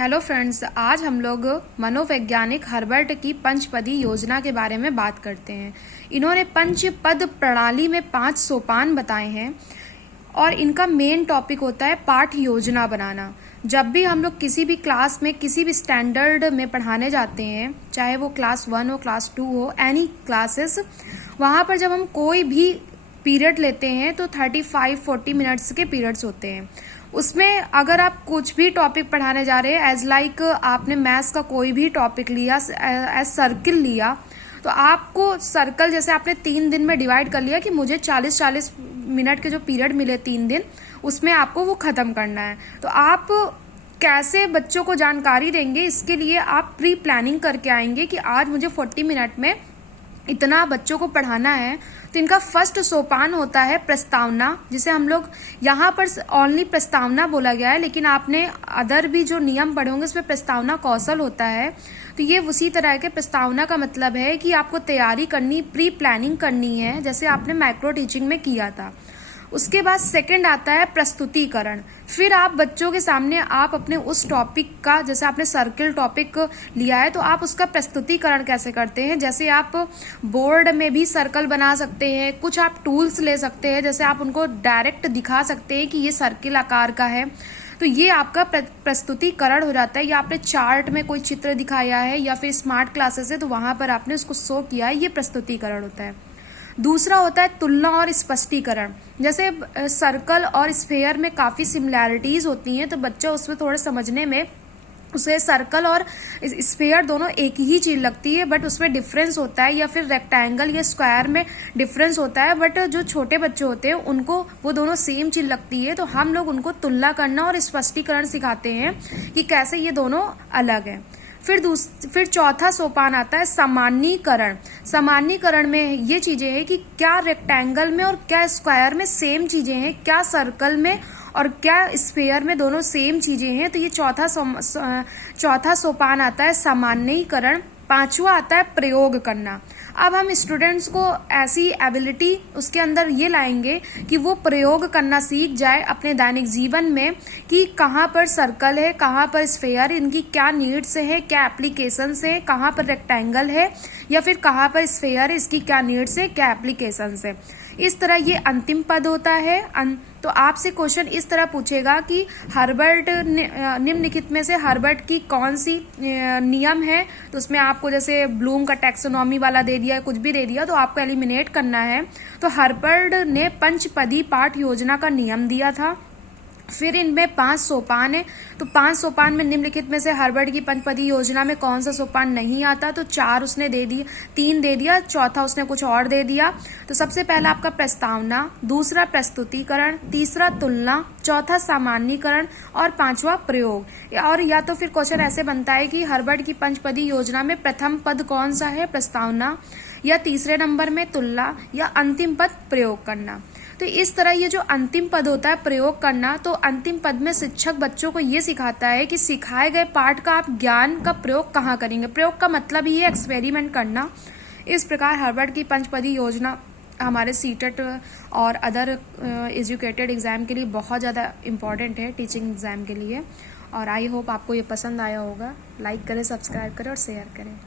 Hello friends, आज हम लोग मनोवैज्ञानिक हर्बर्ट की पंचपदी योजना के बारे में बात करते हैं। इन्होंने पंचपद प्रणाली में 5 सोपान बताए हैं और इनका मेन टॉपिक होता है पाठ योजना बनाना। जब भी हम लोग किसी भी क्लास में किसी भी स्टैंडर्ड में पढ़ाने जाते हैं, चाहे वो क्लास 1 हो, क्लास 2 हो, एनी क्लासेस, वहाँ पर जब हम कोई भी पीरियड लेते हैं तो 35-40 मिनट्स के पीरियड्स होते हैं। उसमें अगर आप कुछ भी टॉपिक पढ़ाने जा रहे हैं, एज लाइक आपने मैथ्स का कोई भी टॉपिक लिया, एज सर्किल लिया, तो आपको सर्कल जैसे आपने 3 दिन में डिवाइड कर लिया कि मुझे 40-40 मिनट के जो पीरियड मिले 3 दिन, उसमें आपको वो ख़त्म करना है। तो आप कैसे बच्चों को जानकारी देंगे, इसके लिए आप प्री प्लानिंग करके आएंगे कि आज मुझे 40 मिनट में इतना बच्चों को पढ़ाना है। तो इनका फर्स्ट सोपान होता है प्रस्तावना, जिसे हम लोग यहाँ पर ओनली प्रस्तावना बोला गया है, लेकिन आपने अदर भी जो नियम पढ़े होंगे उसमें प्रस्तावना कौशल होता है। तो ये उसी तरह के प्रस्तावना का मतलब है कि आपको तैयारी करनी, प्री प्लानिंग करनी है, जैसे आपने माइक्रो टीचिंग में किया था। उसके बाद सेकंड आता है प्रस्तुतिकरण। फिर आप बच्चों के सामने आप अपने उस टॉपिक का, जैसे आपने सर्किल टॉपिक लिया है, तो आप उसका प्रस्तुतिकरण कैसे करते हैं। जैसे आप बोर्ड में भी सर्कल बना सकते हैं, कुछ आप टूल्स ले सकते हैं, जैसे आप उनको डायरेक्ट दिखा सकते हैं कि ये सर्किल आकार का है। तो ये आपका प्रस्तुतिकरण हो जाता है, या आपने चार्ट में कोई चित्र दिखाया है या फिर स्मार्ट क्लासेस है तो वहां पर आपने उसको शो किया है, ये प्रस्तुतिकरण होता है। दूसरा होता है तुलना और स्पष्टीकरण। जैसे सर्कल और स्फेयर में काफ़ी सिमिलैरिटीज़ होती हैं, तो बच्चा उसमें थोड़ा समझने में, उसे सर्कल और स्फेयर दोनों एक ही चीज़ लगती है, बट उसमें डिफरेंस होता है, या फिर रेक्टेंगल या स्क्वायर में डिफरेंस होता है। बट जो छोटे बच्चे होते हैं उनको वो दोनों सेम चीज़ लगती है, तो हम लोग उनको तुलना करना और स्पष्टीकरण सिखाते हैं कि कैसे ये दोनों अलग हैं। फिर चौथा सोपान आता है सामान्यीकरण। सामान्यीकरण में ये चीजें हैं कि क्या रेक्टेंगल में और क्या स्क्वायर में सेम चीजें हैं, क्या सर्कल में और क्या स्फेयर में दोनों सेम चीजें हैं। तो ये चौथा सोपान आता है सामान्यीकरण। पांचवा आता है प्रयोग करना। अब हम स्टूडेंट्स को ऐसी एबिलिटी उसके अंदर ये लाएंगे कि वो प्रयोग करना सीख जाए अपने दैनिक जीवन में, कि कहाँ पर सर्कल है, कहाँ पर स्फेयर, इनकी क्या नीड्स है, क्या एप्लीकेशंस है, कहाँ पर रेक्टेंगल है या फिर कहाँ पर स्फेयर है, इसकी क्या नीड्स है, क्या एप्लीकेशंस है। इस तरह ये अंतिम पद होता है। तो आपसे क्वेश्चन इस तरह पूछेगा कि हर्बर्ट निम्नलिखित में से हर्बर्ट की कौन सी नियम है, तो उसमें आपको जैसे ब्लूम का टैक्सोनॉमी वाला दे दिया, कुछ भी दे दिया, तो आपको एलिमिनेट करना है। तो हर्बर्ट ने पंचपदी पाठ योजना का नियम दिया था। फिर इनमें 5 सोपान है, तो 5 सोपान में निम्नलिखित में से हर्बर्ट की पंचपदी योजना में कौन सा सोपान नहीं आता, तो 4 उसने दे दिया, 3 दे दिया, चौथा उसने कुछ और दे दिया। तो सबसे पहला आपका प्रस्तावना, दूसरा प्रस्तुतिकरण, तीसरा तुलना, चौथा सामान्यीकरण और 5वां प्रयोग। और या तो फिर क्वेश्चन ऐसे बनता है कि हर्बर्ट की पंचपदी योजना में प्रथम पद कौन सा है, प्रस्तावना, या तीसरे नंबर में तुलना, या अंतिम पद प्रयोग करना। तो इस तरह ये जो अंतिम पद होता है प्रयोग करना, तो अंतिम पद में शिक्षक बच्चों को ये सिखाता है कि सिखाए गए पाठ का आप ज्ञान का प्रयोग कहाँ करेंगे। प्रयोग का मतलब ही है एक्सपेरिमेंट करना। इस प्रकार हर्बर्ट की पंचपदी योजना हमारे सीटेट और अदर एजुकेटेड एग्जाम के लिए बहुत ज़्यादा इम्पॉर्टेंट है, टीचिंग एग्जाम के लिए। और आई होप आपको ये पसंद आया होगा। लाइक करें, सब्सक्राइब करें और शेयर करें।